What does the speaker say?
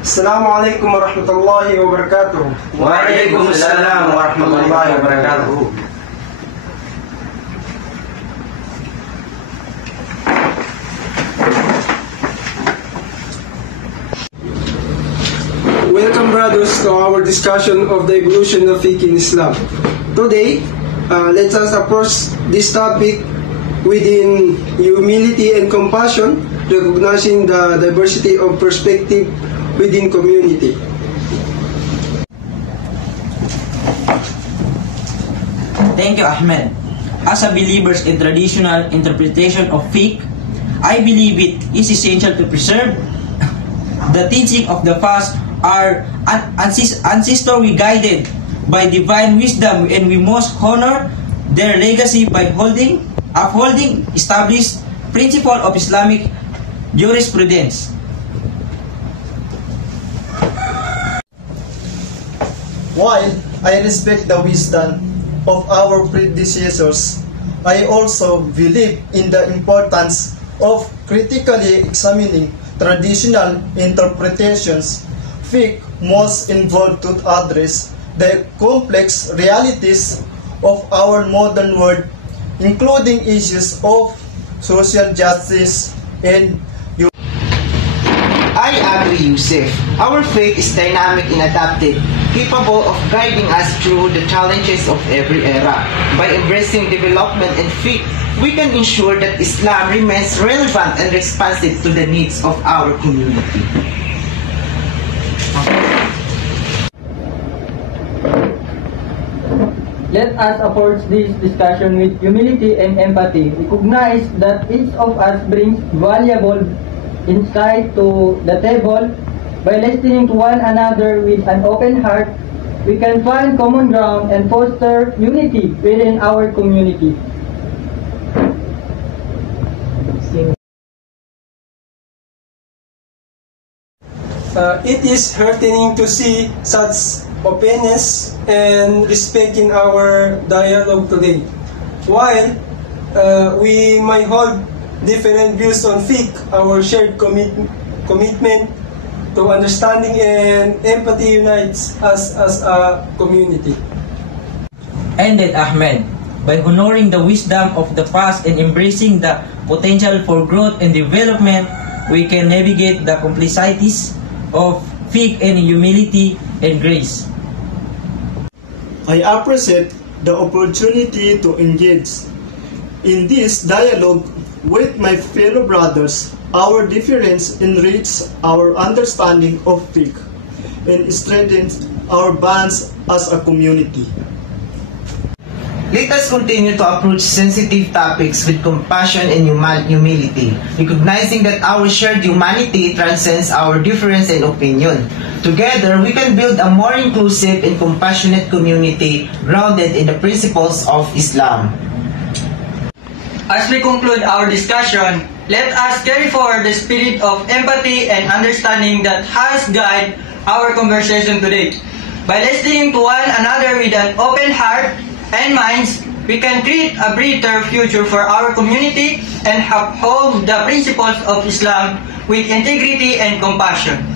Assalamualaikum warahmatullahi wabarakatuh. Waalaikumsalam warahmatullahi wabarakatuh. Welcome, brothers, to our discussion of the evolution of fiqh in Islam. Today, let us approach this topic within humility and compassion, recognizing the diversity of perspective within community. Thank you, Ahmed. As a believer in traditional interpretation of fiqh, I believe it is essential to preserve the teaching of the past. Our ancestors guided by divine wisdom, and we must honor their legacy by upholding established principle of Islamic jurisprudence. While I respect the wisdom of our predecessors, I also believe in the importance of critically examining traditional interpretations. Fiqh must involve to address the complex realities of our modern world, including issues of social justice and I agree, Yusuf. Our faith is dynamic and adaptive, capable of guiding us through the challenges of every era. By embracing development and faith, we can ensure that Islam remains relevant and responsive to the needs of our community. Let us approach this discussion with humility and empathy. Recognize that each of us brings valuable insight to the table. By listening to one another with an open heart, we can find common ground and foster unity within our community. It is heartening to see such openness and respect in our dialogue today. While we might hold different views on fiqh, our shared commitment to understanding and empathy unites us as a community. Ended, Ahmed. By honoring the wisdom of the past and embracing the potential for growth and development, we can navigate the complexities of fiqh in humility and grace. I appreciate the opportunity to engage in this dialogue with my fellow brothers. Our difference enriches our understanding of fiqh and strengthens our bonds as a community. Let us continue to approach sensitive topics with compassion and humility, recognizing that our shared humanity transcends our difference and opinion. Together, we can build a more inclusive and compassionate community grounded in the principles of Islam. As we conclude our discussion, let us carry forward the spirit of empathy and understanding that has guided our conversation today. By listening to one another with an open heart and minds, we can create a brighter future for our community and uphold the principles of Islam with integrity and compassion.